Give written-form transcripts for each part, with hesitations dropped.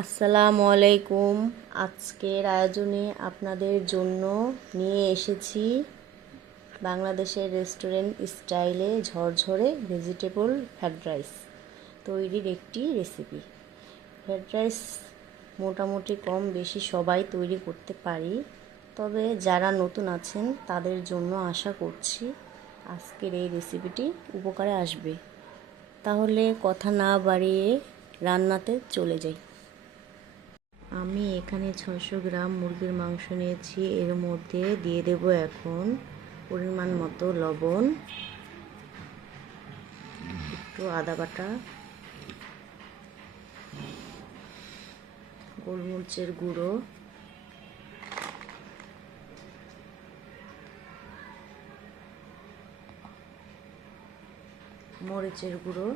আসসালামু আলাইকুম। আজকের আয়োজনে আপনাদের জন্য নিয়ে এসেছি বাংলাদেশের রেস্টুরেন্ট স্টাইলে ঝরঝরে ভেজিটেবল ফ্রাইড রাইস তৈরির একটি রেসিপি। ফ্রাইড রাইস মোটামুটি কম বেশি সবাই তৈরি করতে পারি, তবে যারা নতুন আছেন তাদের জন্য আশা করছি আজকের এই রেসিপিটি উপকারে আসবে। তাহলে কথা না বাড়িয়ে রান্নাতে চলে যাই। আমি এখানে 600 গ্রাম মুরগির মাংস নিয়েছি। এর মধ্যে দিয়ে দেব এখন পরিমাণ মতো লবণ, একটু আদা বাটা, গোলমরিচের গুঁড়ো, মরিচের গুঁড়ো,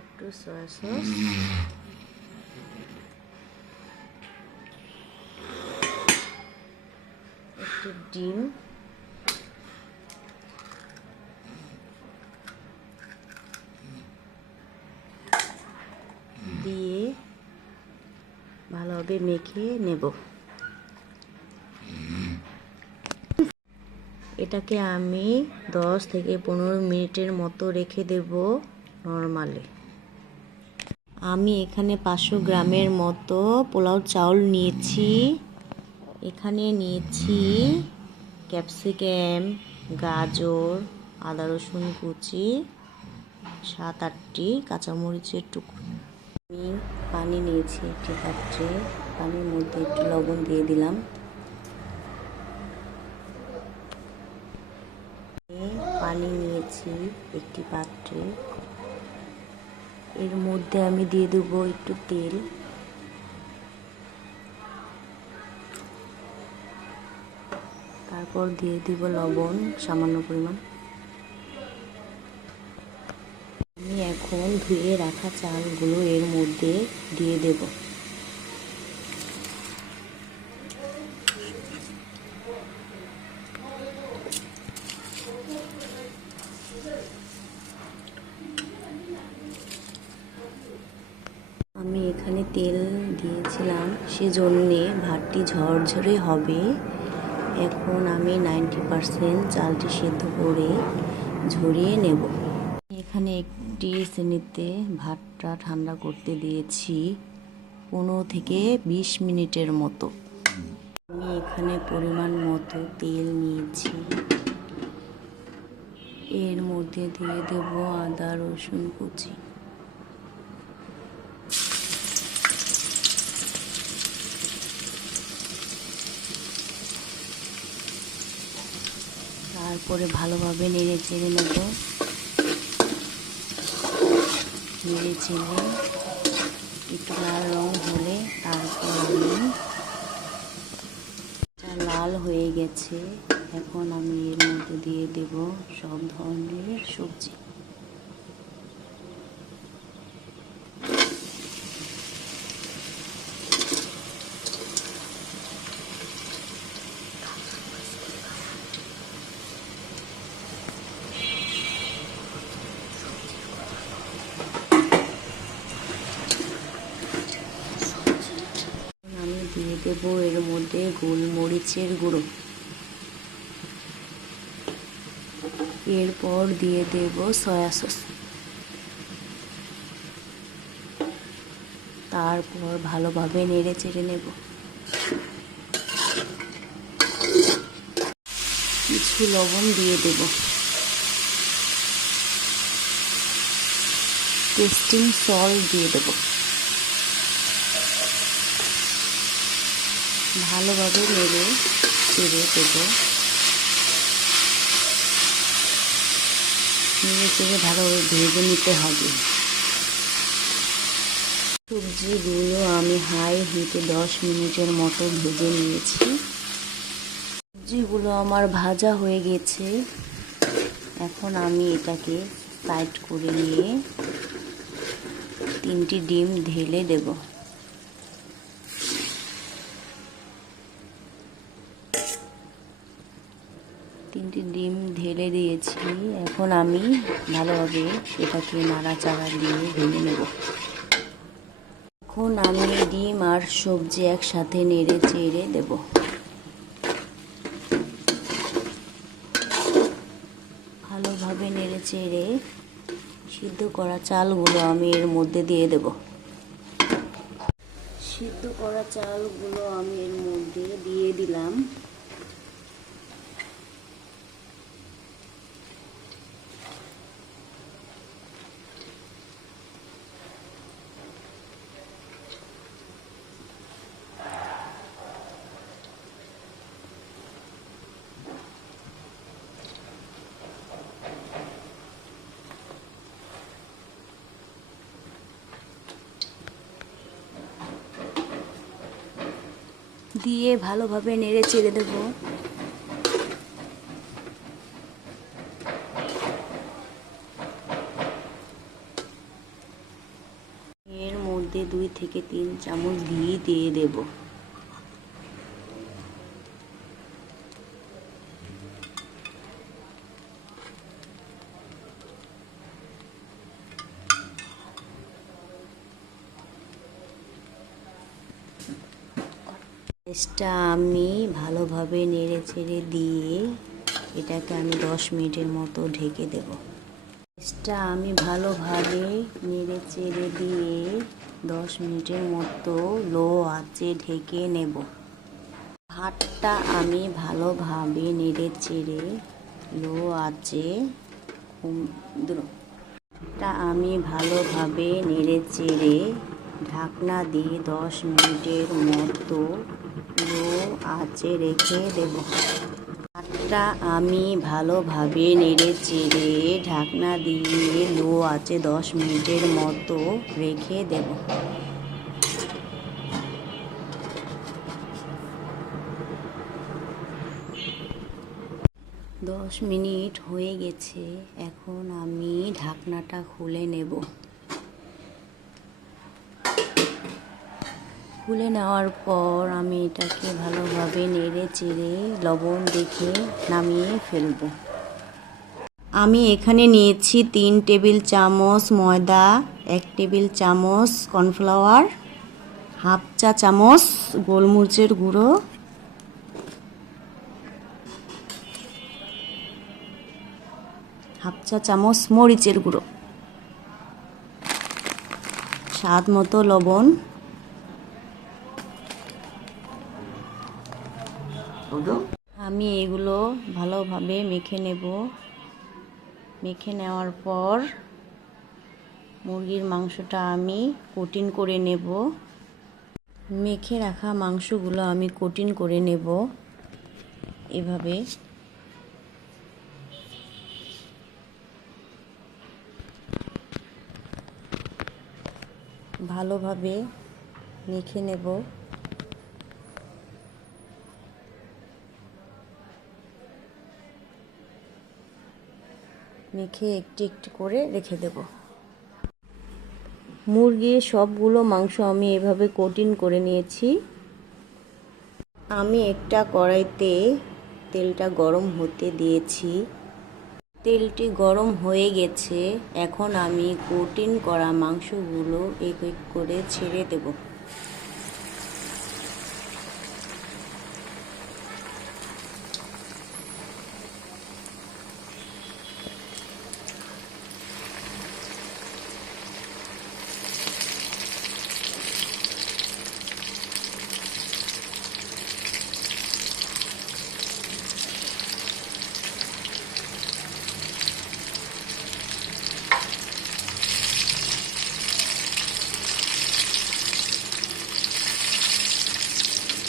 একটু সয়া সস, একটু ডিম, দিয়ে ভালোভাবে মেখে নেব। এটাকে আমি 10 থেকে 15 মিনিটের মতো রেখে দেব নরমালে। আমি এখানে 500 গ্রামের মতো পোলাও চাউল নিয়েছি। এখানে নিয়েছি ক্যাপসিকাম, গাজর, আদা রসুন কুচি, 7-8টি কাঁচামরিচের টুকরো। আমি পানি নিয়েছি একটি পাত্রে, পানির মধ্যে একটু লবণ দিয়ে দিলাম। পানি নিয়েছি একটি পাত্রে, এর মধ্যে আমি দিয়ে দেব একটু তেল, তারপর দিয়ে দিব লবণ সামান্য পরিমাণ। আমি এখন ধুয়ে রাখা চালগুলো এর মধ্যে দিয়ে দেব। আমি এখানে তেল দিয়েছিলাম, সেজন্যে ভাতটি ঝরঝরে হবে। এখন আমি 90% চালটি সেদ্ধ করে ঝরিয়ে নেব। এখানে একটি শ্রেণীতে ভাতটা ঠান্ডা করতে দিয়েছি 15 থেকে 20 মিনিটের মতো। আমি এখানে পরিমাণ মতো তেল নিয়েছি, এর মধ্যে দিয়ে দেব আদা রসুন কুচি, তারপরে ভালোভাবে নেড়ে চেড়ে নেব। নেড়ে চেড়ে একটু লাল রং হলে তারপর লাল হয়ে গেছে। এখন আমি এর মধ্যে দিয়ে দেব সব ধরনের সবজি। আমি দিয়ে দেব এর মধ্যে গোলমরিচের গুঁড়ো, এরপর দিয়ে দেব সয়া সস, তারপর ভালোভাবে নেড়ে চেড়ে নেব। কিছু লবণ দিয়ে দেব, টেস্টিং সল্ট দিয়ে দেব। ভালোভাবে নেড়ে চেড়ে দেব। নেড়ে চেড়ে ভালোভাবে ভেজে নিতে হবে। সবজিগুলো আমি হাই হিটে 10 মিনিটের মতো ভেজে নিয়েছি। সবজিগুলো আমার ভাজা হয়ে গেছে। এখন আমি এটাকে সাইড করে নিয়ে 3টি ডিম ঢেলে দেব। 3টি ডিম ঢেলে দিয়েছি। এখন আমি ভালোভাবে এটাকে নাড়াচাড়া দিয়ে ভেঙে নেব। এখন আমি ডিম আর সবজি একসাথে নেড়ে চেড়ে দেব। ভালোভাবে নেড়ে চেড়ে সিদ্ধ করা চালগুলো আমি এর মধ্যে দিয়ে দেব। সিদ্ধ করা চালগুলো আমি এর মধ্যে দিয়ে দিলাম। দিয়ে ভালোভাবে নেড়ে চেড়ে দেব। এর মধ্যে 2 থেকে 3 চামচ ঘি দিয়ে দেব। পেঁয়াজটা আমি ভালোভাবে নেড়ে চেড়ে দিয়ে এটাকে আমি 10 মিনিটের মতো ঢেকে দেব। পেঁয়াজটা আমি ভালোভাবে নেড়ে চেড়ে দিয়ে 10 মিনিটের মতো লো আঁচে ঢেকে নেব। ভাতটা আমি ভালোভাবে নেড়ে চেড়ে লো আঁচে আমি ভালোভাবে নেড়ে চেড়ে ঢাকনা দিয়ে 10 মিনিটের মতো লো আঁচে রেখে দেব। ভাতটা আমি ভালোভাবে নেড়ে চেড়ে ঢাকনা দিয়ে লো আঁচে 10 মিনিটের মতো রেখে দেব। 10 মিনিট হয়ে গেছে। এখন আমি ঢাকনাটা খুলে নেব। খুলে নেওয়ার পর আমি এটাকে ভালোভাবে নেড়ে চেড়ে লবণ দেখে নামিয়ে ফেলব। আমি এখানে নিয়েছি 3 টেবিল চামচ ময়দা, 1 টেবিল চামচ কর্নফ্লাওয়ার, হাফ চা চামচ গোলমরিচের গুঁড়ো, হাফ চা চামচ মরিচের গুঁড়ো, স্বাদ মতো লবণ, আমি এগুলো ভালোভাবে মেখে নেব। মেখে নেওয়ার পর মুরগির মাংসটা আমি কোটিং করে নেব। মেখে রাখা মাংসগুলো আমি কোটিং করে নেব এভাবে। ভালোভাবে মেখে নেব। মেখে একটু একটু করে রেখে দেব। মুরগির সবগুলো মাংস আমি এভাবে কোটিং করে নিয়েছি। আমি একটা কড়াইতে তেলটা গরম হতে দিয়েছি। তেলটি গরম হয়ে গেছে। এখন আমি কোটিং করা মাংসগুলো এক এক করে ছেড়ে দেব।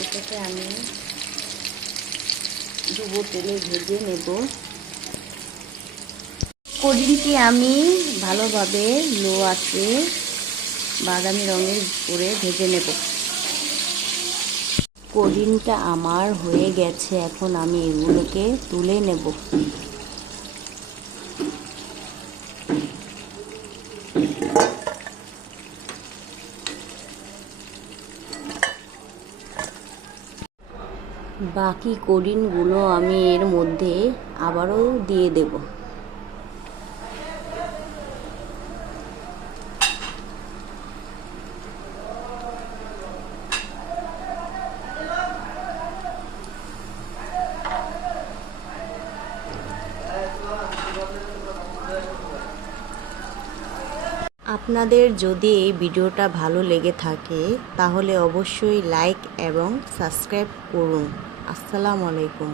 এটাকে আমি ডুবো তেলে ভেজে নেব। কোটিংটি আমি ভালোভাবে লো আঁচে বাদামি রঙের করে ভেজে নেব। কোটিংটা আমার হয়ে গেছে। এখন আমি এগুলোকে তুলে নেব। বাকি কড়িনগুলো আমি এর মধ্যে আবারও দিয়ে দেব। আপনাদের যদি এই ভিডিওটা ভালো লেগে থাকে তাহলে অবশ্যই লাইক এবং সাবস্ক্রাইব করুন। আসসালামু আলাইকুম।